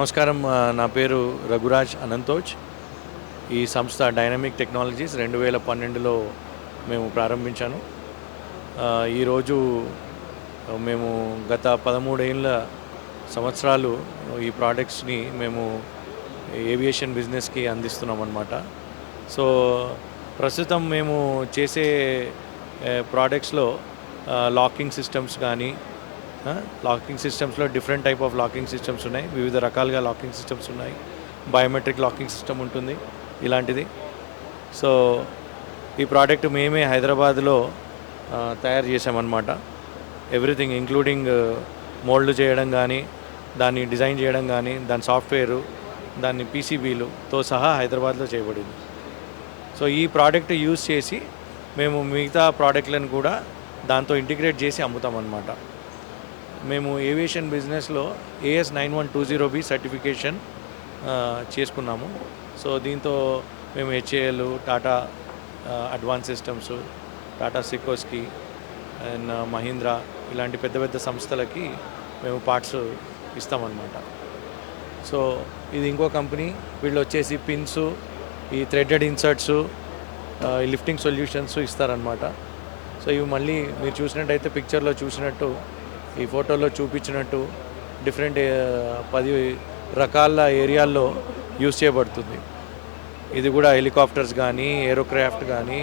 నమస్కారం నా పేరు రఘురాజ్ అనంతోజ్. ఈ సంస్థ డైనమిక్ టెక్నాలజీస్ రెండు వేల పన్నెండులో మేము ప్రారంభించాను. ఈరోజు మేము గత పదమూడేళ్ళ సంవత్సరాలు ఈ ప్రోడక్ట్స్ని మేము ఏవియేషన్ బిజినెస్కి అందిస్తున్నాం అనమాట సో ప్రస్తుతం మేము చేసే ప్రోడక్ట్స్లో లాకింగ్ సిస్టమ్స్ కానీ లాకింగ్ సిస్టమ్స్లో different type of locking systems ఉన్నాయి. వివిధ రకాలుగా లాకింగ్ సిస్టమ్స్ ఉన్నాయి. బయోమెట్రిక్ లాకింగ్ సిస్టమ్ ఉంటుంది ఇలాంటిది. సో ఈ ప్రోడక్ట్ మేమే హైదరాబాద్లో తయారు చేసామన్నమాట ఎవ్రీథింగ్ ఇంక్లూడింగ్ మోల్డ్ చేయడం కానీ దాన్ని డిజైన్ చేయడం కానీ దాని సాఫ్ట్వేరు దాన్ని పీసీబీలుతో సహా హైదరాబాద్లో చేయబడింది. సో ఈ ప్రోడక్ట్ యూజ్ చేసి మేము మిగతా ప్రోడక్ట్లను కూడా దాంతో ఇంటిగ్రేట్ చేసి అమ్ముతామన్నమాట. మేము ఏవియేషన్ బిజినెస్లో AS nine one two zero B certification చేసుకున్నాము. సో దీంతో మేము HAL Tata advance systems Tata Sikorsky and Mahindra ఇలాంటి పెద్ద పెద్ద సంస్థలకి మేము పార్ట్స్ ఇస్తామన్నమాట. సో ఇది ఇంకో కంపెనీ వీళ్ళు వచ్చేసి పిన్స్ ఈ థ్రెడెడ్ ఇన్సర్ట్స్ లిఫ్టింగ్ సొల్యూషన్స్ ఇస్తారనమాట సో ఇవి మళ్ళీ మీరు చూసినట్టయితే పిక్చర్లో చూసినట్టు ఈ ఫోటోలో చూపించినట్టు డిఫరెంట్ పది రకాల ఏరియాల్లో యూస్ చేయబడుతుంది. ఇది కూడా హెలికాప్టర్స్ కానీ ఏరోక్రాఫ్ట్ కానీ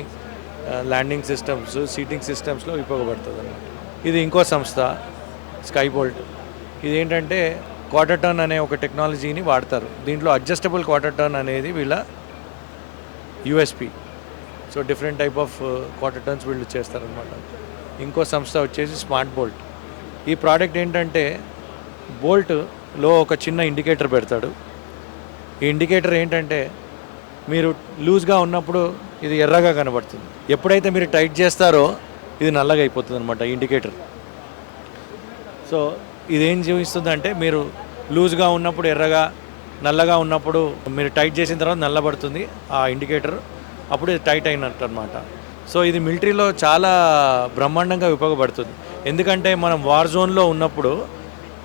ల్యాండింగ్ సిస్టమ్స్ సీటింగ్ సిస్టమ్స్లో ఉపయోగపడుతుంది అన్నమాట ఇది ఇంకో సంస్థ స్కైబోల్ట్. ఇది ఏంటంటే క్వార్టర్ టర్న్ అనే ఒక టెక్నాలజీని వాడతారు. దీంట్లో అడ్జస్టబుల్ క్వార్టర్ టర్న్ అనేది వీళ్ళ USP so different type of quarter turns వీళ్ళు చేస్తారనమాట ఇంకో సంస్థ వచ్చేసి స్మార్ట్ బోల్ట్. ఈ ప్రోడక్ట్ ఏంటంటే బోల్ట్లో ఒక చిన్న ఇండికేటర్ పెడతాడు. ఈ ఇండికేటర్ ఏంటంటే మీరు లూజ్గా ఉన్నప్పుడు ఇది ఎర్రగా కనబడుతుంది. ఎప్పుడైతే మీరు టైట్ చేస్తారో ఇది నల్లగా అయిపోతుంది అనమాట ఇండికేటర్ సో ఇదేం చూపిస్తుంది అంటే మీరు లూజ్గా ఉన్నప్పుడు ఎర్రగా నల్లగా ఉన్నప్పుడు మీరు టైట్ చేసిన తర్వాత నల్లబడుతుంది ఆ ఇండికేటర్ అప్పుడు ఇది టైట్ అయినట్టు అనమాట సో ఇది మిలిటరీలో చాలా బ్రహ్మాండంగా ఉపయోగపడుతుంది ఎందుకంటే మనం వార్ జోన్లో ఉన్నప్పుడు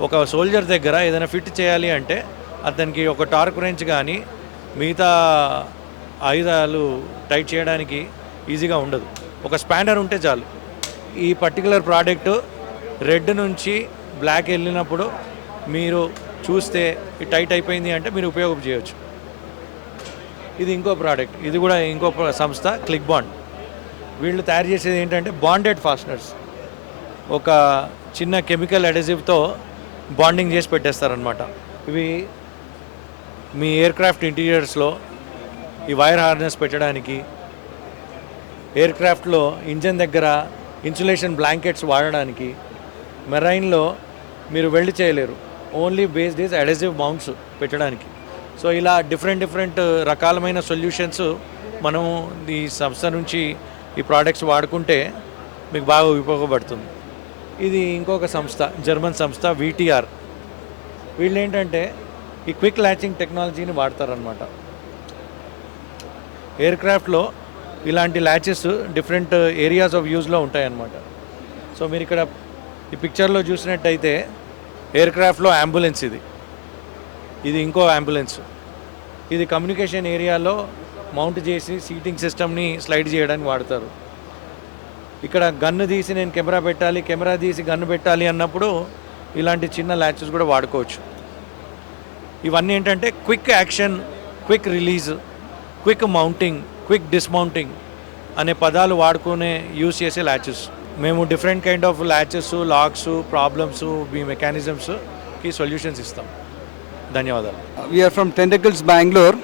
ఒక సోల్జర్ దగ్గర ఏదైనా ఫిట్ చేయాలి అంటే అతనికి ఒక టార్క్ రేంజ్ కానీ మిగతా ఆయుధాలు టైట్ చేయడానికి ఈజీగా ఉండదు. ఒక స్పానర్ ఉంటే చాలు. ఈ పర్టికులర్ ప్రోడక్ట్ రెడ్ నుంచి బ్లాక్ వెళ్ళినప్పుడు మీరు చూస్తే టైట్ అయిపోయింది అంటే మీరు ఉపయోగం చేయవచ్చు ఇది ఇంకో ప్రోడక్ట్ ఇది కూడా ఇంకో సంస్థ క్లిక్ బాండ్ వీళ్ళు తయారు చేసేది ఏంటంటే బాండెడ్ ఫాస్టనర్స్ ఒక చిన్న కెమికల్ అడెసివ్తో బాండింగ్ చేసి పెట్టేస్తారనమాట ఇవి మీ ఎయిర్ క్రాఫ్ట్ ఇంటీరియర్స్లో ఈ వైర్ హార్నెస్ పెట్టడానికి ఎయిర్ క్రాఫ్ట్లో ఇంజన్ దగ్గర ఇన్సులేషన్ బ్లాంకెట్స్ వాడడానికి మెరైన్లో మీరు వెల్డ్ చేయలేరు. Only based is adhesive mounts పెట్టడానికి. సో ఇలా డిఫరెంట్ డిఫరెంట్ రకాలమైన సొల్యూషన్స్ మనం ఈ సంస్థ నుంచి ఈ ప్రోడక్ట్స్ వాడుకుంటే మీకు బాగా ఉపయోగపడుతుంది. ఇది ఇంకొక సంస్థ జర్మన్ సంస్థ విటిఆర్ వీళ్ళు ఏంటంటే ఈ క్విక్ ల్యాచింగ్ టెక్నాలజీని వాడతారనమాట ఎయిర్ క్రాఫ్ట్లో ఇలాంటి ల్యాచెస్ డిఫరెంట్ ఏరియాస్ ఆఫ్ యూజ్లో ఉంటాయన్నమాట. సో మీరు ఇక్కడ ఈ పిక్చర్లో చూసినట్టయితే ఎయిర్ క్రాఫ్ట్లో అంబులెన్స్ ఇది. ఇది ఇంకో అంబులెన్స్ ఇది కమ్యూనికేషన్ ఏరియాలో మౌంట్ చేసి సీటింగ్ సిస్టమ్ని స్లైడ్ చేయడానికి వాడతారు. ఇక్కడ గన్ను తీసి నేను కెమెరా పెట్టాలి కెమెరా తీసి గన్ను పెట్టాలి అన్నప్పుడు ఇలాంటి చిన్న ల్యాచెస్ కూడా వాడుకోవచ్చు. ఇవన్నీ ఏంటంటే quick action quick release quick mounting quick dismounting అనే పదాలు వాడుకునే యూస్ చేసే ల్యాచెస్ మేము different kind of latches locks problems మీ మెకానిజమ్స్కి సొల్యూషన్స్ ఇస్తాం. ధన్యవాదాలు. VR from Tentacles Bengaluru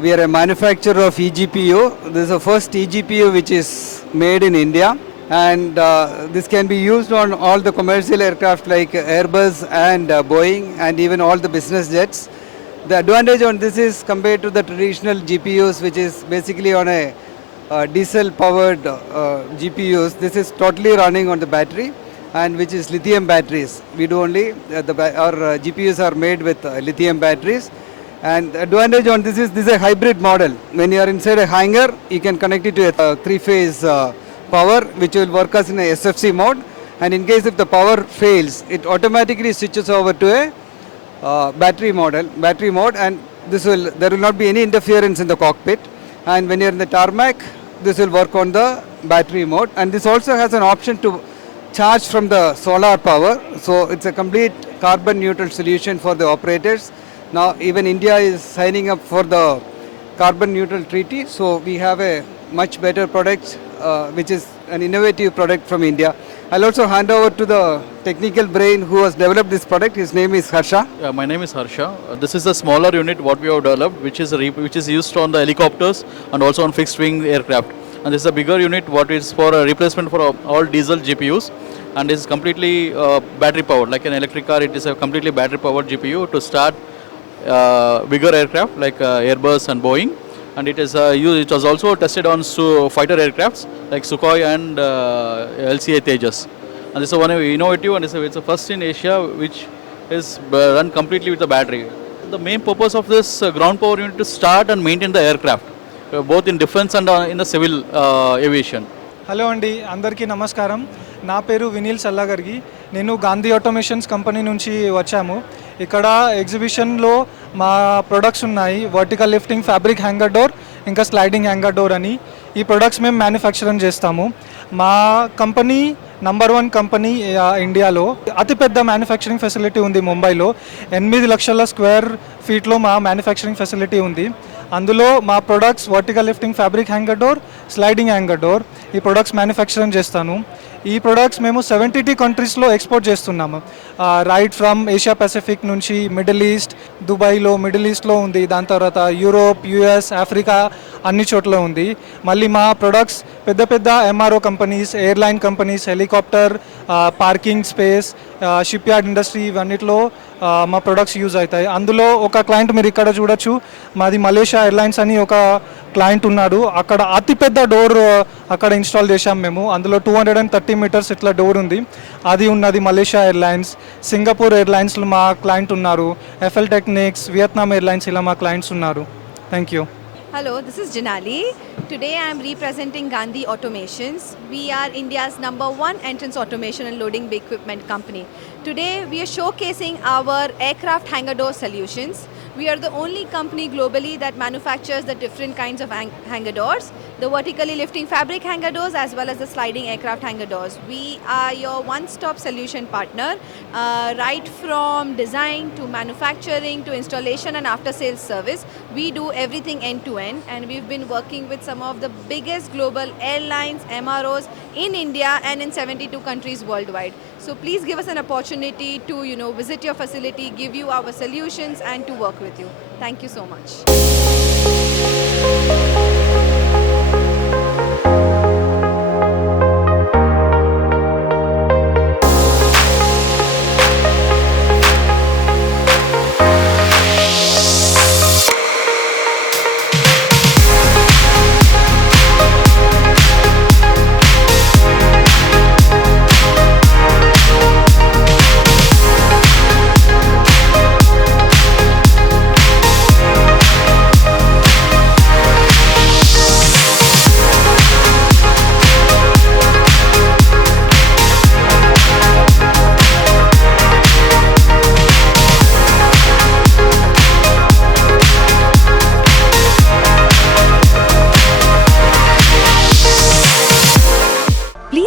We are a manufacturer of eGPU. This is the first eGPU which is made in India, and uh, this can be used on all the commercial aircraft like Airbus and uh, Boeing, and even all the business jets. The advantage on this is compared to the traditional GPUs, which is basically on a uh, diesel powered uh, GPUs. This is totally running on the battery and which is lithium batteries. We do only uh, the our uh, GPUs are made with uh, lithium batteries. And the advantage on this is this is a hybrid model. When you are inside a hangar, you can connect it to a uh, three-phase uh, power, which will work as in a SFC mode. And in case if the power fails, it automatically switches over to a uh, battery model, battery mode, and this will there will not be any interference in the cockpit. And when you're in the tarmac, this will work on the battery mode, and this also has an option to charge from the solar power. So it's a complete carbon neutral solution for the operators. Now even India is signing up for the carbon neutral treaty, so we have a much better product, uh, which is an innovative product from India. I'll also hand over to the technical brain who has developed this product. His name is Harsha. Yeah, my name is Harsha. Uh, This is a smaller unit what we have developed, which is which is used on the helicopters and also on fixed wing aircraft. And this is a bigger unit what is for a replacement for all diesel GPUs, and is completely uh, battery powered. Like an electric car, it is a completely battery powered GPU to start bigger aircraft like uh, Airbus and Boeing. And it is uh, used, it was also tested on Su- fighter aircrafts like Sukhoi and uh, LCA Tejas. And this is one innovative and it's, a, it's the first in Asia which is run completely with the battery. The main purpose of this uh, ground power unit to start and maintain the aircraft, uh, both in defense and uh, in the civil uh, aviation. Hello అండి అందరికీ నమస్కారం నా పేరు వినీల్ సల్లాగర్గి నేను Gandhi automations company నుంచి వచ్చాము. ఇక్కడ ఎగ్జిబిషన్లో మా ప్రొడక్ట్స్ ఉన్నాయి. Vertical lifting fabric hangar door ఇంకా స్లైడింగ్ హ్యాంగర్ డోర్ అని. ఈ ప్రొడక్ట్స్ మేము మ్యానుఫ్యాక్చరింగ్ చేస్తాము. మా కంపెనీ నంబర్ వన్ కంపెనీ ఇండియాలో అతిపెద్ద మ్యానుఫ్యాక్చరింగ్ ఫెసిలిటీ ఉంది ముంబైలో. ఎనిమిది లక్షల స్క్వేర్ ఫీట్లో మా మ్యానుఫ్యాక్చరింగ్ ఫెసిలిటీ ఉంది. అందులో మా products vertical lifting fabric hangar door sliding hangar door ఈ ప్రొడక్ట్స్ మ్యానుఫ్యాక్చరింగ్ చేస్తాను. ఈ ప్రొడక్ట్స్ మేము సెవెంటీ టీ కంట్రీస్లో ఎక్స్పోర్ట్ చేస్తున్నాము. రైట్ ఫ్రమ్ ఏషియా పసిఫిక్ నుంచి మిడిల్ ఈస్ట్ దుబాయ్లో మిడిల్ ఈస్ట్లో ఉంది. దాని తర్వాత యూరోప్ యుఎస్ ఆఫ్రికా అన్ని చోట్ల ఉంది. మళ్ళీ మా ప్రొడక్ట్స్ పెద్ద పెద్ద MRO companies airline companies helicopter parking space shipyard industry ఇవన్నిటిలో మా ప్రొడక్ట్స్ యూజ్ అవుతాయి. అందులో ఒక క్లయింట్ మీరు ఇక్కడ చూడొచ్చు. మాది మలేషియా ఎయిర్లైన్స్ అని ఒక క్లయింట్ ఉన్నాడు. అక్కడ అతిపెద్ద డోర్ అక్కడ ఇన్స్టాల్ చేశాం మేము. అందులో two hundred and thirty metres ఇట్లా డోర్ ఉంది. అది ఉన్నది మలేషియా ఎయిర్లైన్స్ సింగపూర్ ఎయిర్లైన్స్లో మా క్లయింట్ ఉన్నారు. ఎఫ్ఎల్ టెక్నిక్స్ వియత్నాం ఎయిర్లైన్స్ ఇలా మా క్లయింట్స్ ఉన్నారు. Thank you Hello, this is Janali. Today I am representing Gandhi Automations. We are India's number one entrance automation and loading equipment company. Today we are showcasing our aircraft hangar door solutions. We are the only company globally that manufactures the different kinds of hang- hangar doors, the vertically lifting fabric hangar doors as well as the sliding aircraft hangar doors. We are your one-stop solution partner, uh, right from design to manufacturing to installation and after-sales service. We do everything end-to-end, and we've been working with some of the biggest global airlines, MROs in India and in 72 countries worldwide. So please give us an opportunity to, you know, visit your facility, give you our solutions, and to work with you. Thank you so much.